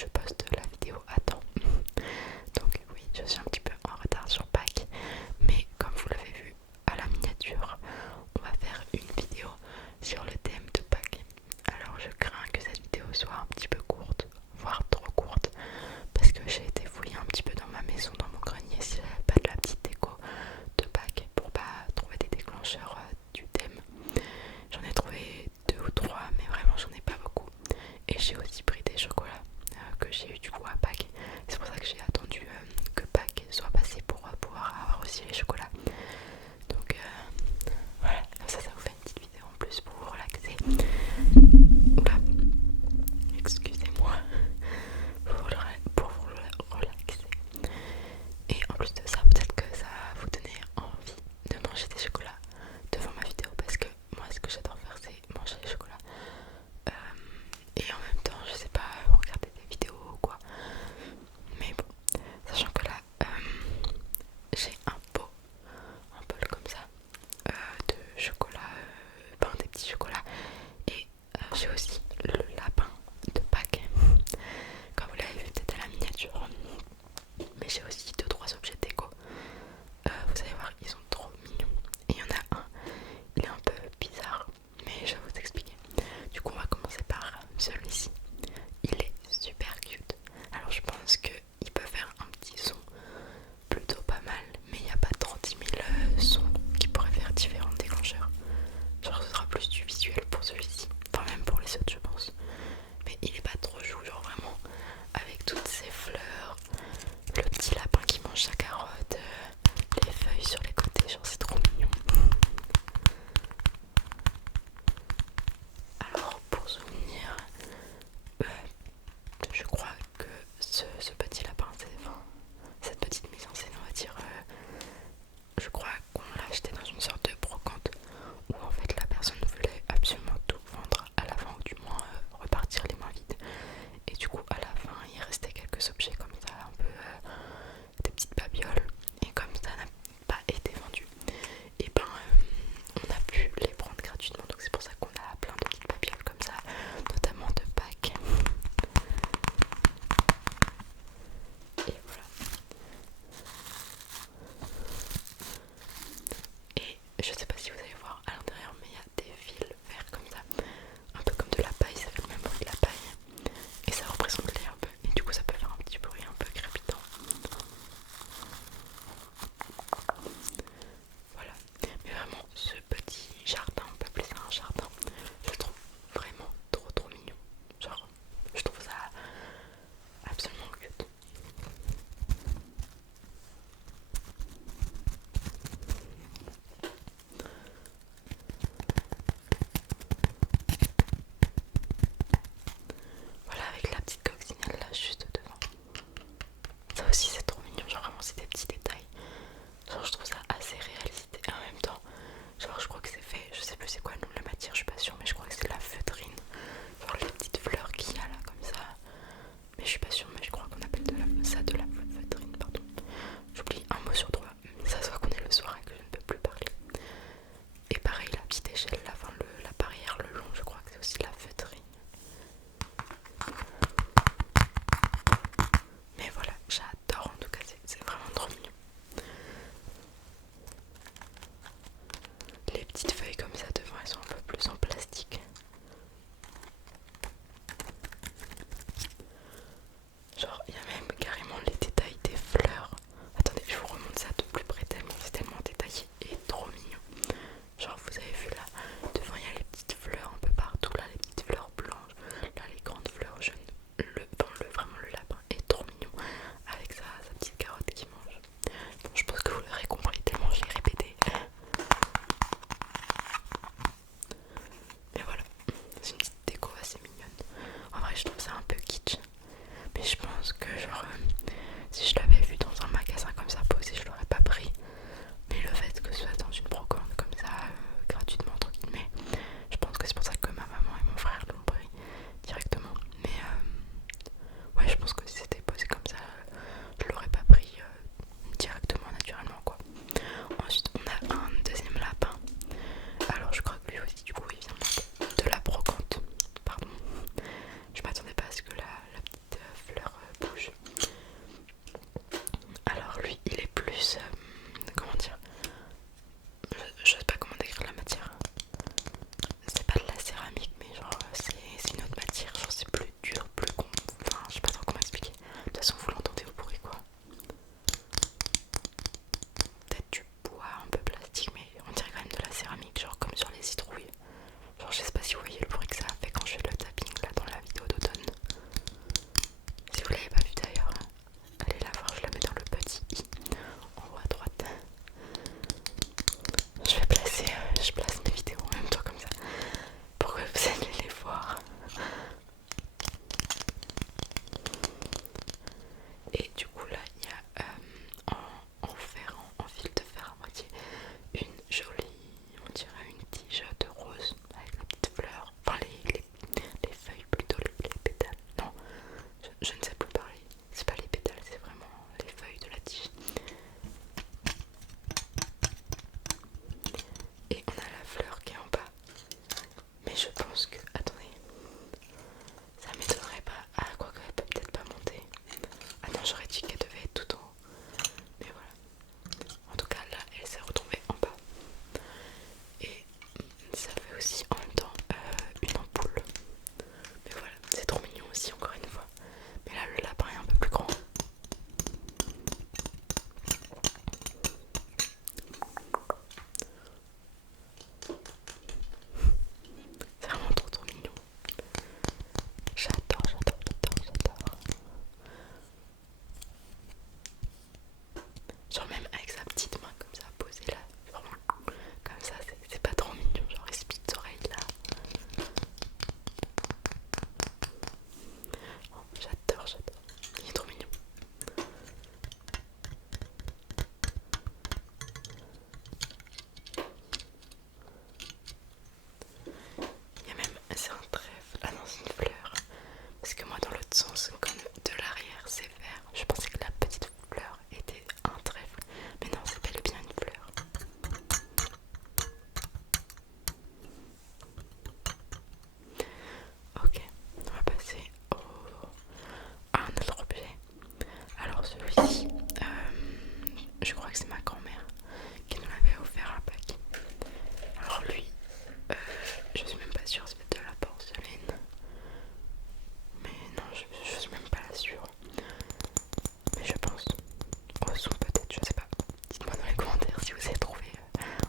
je poste la vidéo à temps. Donc oui, je suis un petit peu en retard sur Pâques, mais comme vous l'avez vu à la miniature, on va faire une vidéo sur le thème de Pâques. Alors je crains que cette vidéo soit un petit peu courte, voire trop courte, parce que j'ai été fouiller un petit peu dans ma maison, dans mon grenier, si j'avais pas de la petite déco de Pâques pour pas trouver des déclencheurs du thème. J'en ai trouvé 2 ou 3, mais vraiment j'en ai pas beaucoup. Et j'ai aussi pris des chocolats que j'ai eu du coup à Pâques. C'est pour ça que j'ai attendu que Pâques soit passé pour pouvoir avoir aussi les chocolats. Donc voilà, comme ça vous fait une petite vidéo en plus pour vous relaxer. Oula, excusez-moi, pour vous relaxer. Et en plus de ça, peut-être que ça va vous donner envie de manger des chocolats devant ma vidéo, parce que moi ce que j'adore faire c'est manger des chocolats. Et en même temps, je sais pas, regarder des vidéos ou quoi. Mais bon, sachant que là, j'ai un pot, un bol comme ça, de chocolat, des petits chocolats. Et j'ai aussi le lapin de Pâques, comme vous l'avez vu peut-être à la miniature. Mais j'ai aussi 2 ou 3 objets déco. Vous allez voir, ils sont trop mignons. Et il y en a un, il est un peu bizarre, mais je vais vous expliquer. Du coup, on va commencer par celui-ci. Il est super cute. Alors je pense qu'il peut faire un petit son plutôt pas mal, mais il n'y a pas 30 000 sons qui pourraient faire différents déclencheurs. Genre ce sera plus du visuel pour celui-ci, enfin même pour les autres je pense. Mais il est pas trop chou, genre vraiment avec toutes ces fleurs, le petit lapin qui mange sa carotte, les feuilles sur les côtés, genre c'est trop mignon. Alors pour souvenir, je crois que ce petit lapin, cette petite mise en scène, on va dire, je crois qu'on l'a acheté dans une sorte de brocante où en fait la personne voulait absolument tout vendre à la fin, ou du moins repartir les mains vides. Et du coup à la fin il restait quelques objets comme ça, un peu des petites babioles, et comme ça n'a pas été vendu, et ben on a pu les prendre gratuitement. Donc c'est pour ça qu'on a plein de petites babioles comme ça, notamment de Pâques. Et voilà. Et je sais pas si vous allez voir à l'intérieur, mais il y a des fils verts comme ça, un peu comme de la paille, ça fait le même bruit que la paille. Et ça représente l'herbe, et du coup ça peut faire un petit bruit un peu crépitant. Voilà. Mais vraiment, ce petit jardin, on peut appeler ça un jardin, je le trouve vraiment trop mignon. Genre, je trouve ça absolument cute. Voilà, avec la petite coccinelle là juste devant. Ça aussi c'est trop mignon, genre vraiment c'est des petits détails. Genre je trouve ça assez réaliste, et en même temps, genre je crois que c'est fait, je sais plus c'est quoi le nom de la matière, je suis pas sûre, mais je crois que c'est de la feutrine. Genre les petites fleurs qu'il y a là comme ça. Mais je suis pas sûre, mais je crois qu'on appelle ça de la feutrine, pardon. J'oublie un mot sur 3, ça se voit qu'on est le soir et que je ne peux plus parler. Et pareil, la petite échelle là, enfin la barrière, le long, je crois que c'est aussi de la feutrine. Mais voilà, j'adore, en tout cas c'est vraiment trop mignon. Les petites feuilles comme ça devant, elles sont un peu plus en plastique. Genre il y a même carrément les détails des fleurs. Attendez, je vous remonte ça de plus près tellement c'est tellement détaillé et trop mignon. Genre vous avez vu là, devant il y a les petites fleurs un peu partout, là les petites fleurs blanches, là les grandes fleurs jaunes. Vraiment le lapin est trop mignon avec sa petite carotte qui mange. Bon, je pense que vous l'aurez compris tellement j'ai répété. Mais voilà, c'est une petite déco assez mignonne. En vrai je trouve ça un peu kitsch, mais je pense que genre si je l'avais vu dans un magasin comme ça posé, je l'aurais pas pris. Mais le fait que ce soit dans une brocante comme ça, gratuitement entre guillemets, je pense que c'est pour ça que ma maman et mon frère l'ont pris directement. Mais ouais, je pense que si c'était posé comme ça, je l'aurais pas pris directement, naturellement quoi. Ensuite on a un deuxième lapin. Alors je crois que lui aussi du coup il vient de la brocante. Pardon. Je m'attendais pas à ce que la petite fleur je ne sais plus parler. C'est pas les pétales, c'est vraiment les feuilles de la tige. Et on a la fleur qui est en bas. Mais je pense que... Attendez. Ça m'étonnerait pas. Ah, quoi qu'elle peut peut-être pas monter. Ah non, j'aurais dit qu'elle devait être tout en haut. Mais voilà. En tout cas, là, elle s'est retrouvée en bas. Et ça fait aussi en même temps une ampoule. Mais voilà, c'est trop mignon aussi, encore une fois. Mais là, le lapin est un peu plus grand. C'est vraiment trop mignon. J'adore. Genre même avec sa petite main comme ça posée là, vraiment comme ça, c'est pas trop mignon, genre les petites oreilles là. Oh, j'adore, il est trop mignon. Il y a même, c'est un trèfle, ah non c'est une fleur. Parce que moi dans l'autre sens, comme de l'arrière c'est vert, je pensais que la petite fleur était un trèfle. Mais non, c'est bel et bien une fleur. Ok, on va passer à un autre objet. Alors celui-ci, je crois que c'est ma grand-mère qui nous l'avait offert à Pâques. Alors lui, je suis même pas sûre, c'est peut-être de la porcelaine. Mais non, je suis même pas sûre. Mais je pense. Au son peut-être, je sais pas. Dites-moi dans les commentaires si vous avez trouvé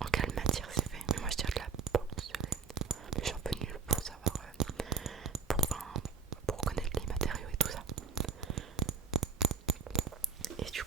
en quelle matière c'est fait. Mais moi je dirais de la porcelaine. Mais je suis un peu nulle pour savoir, pour connaître les matériaux et tout ça. Et du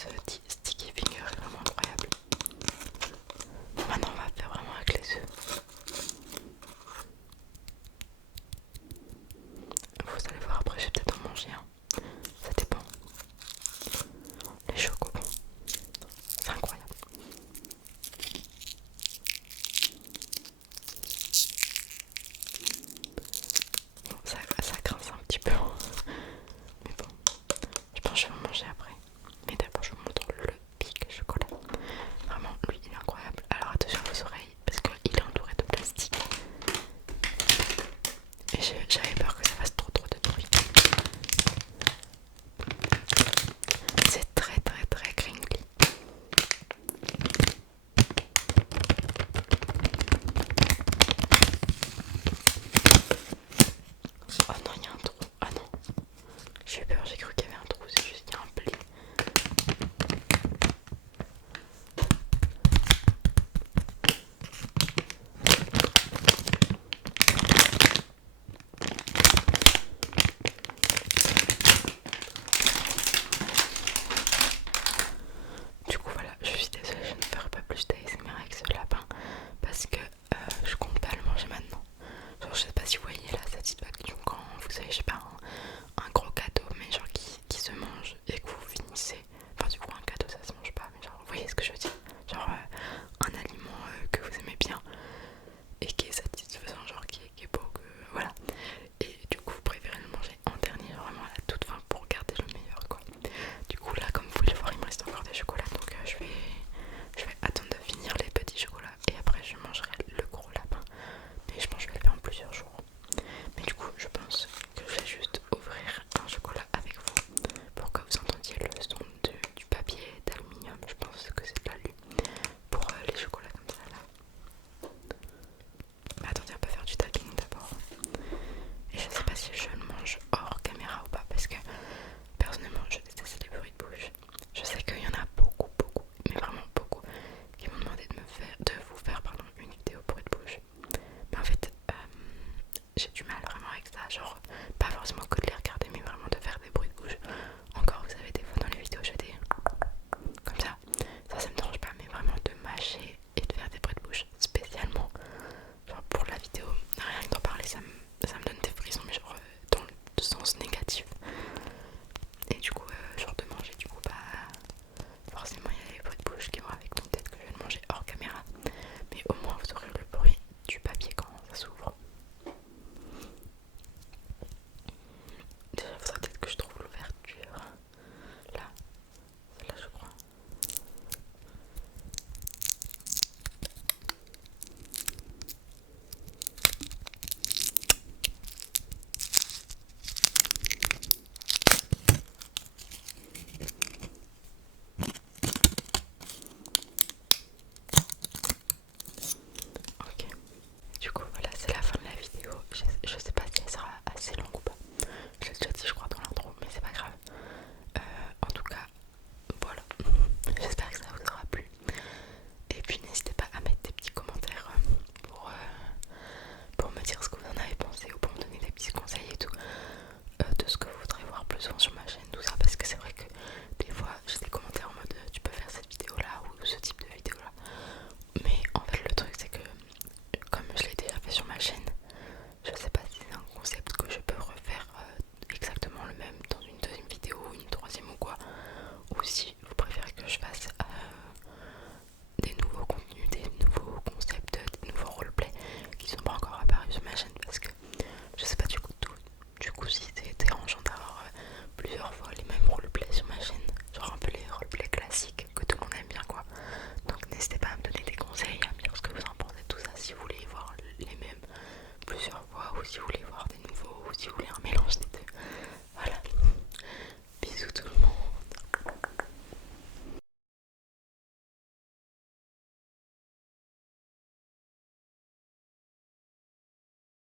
ce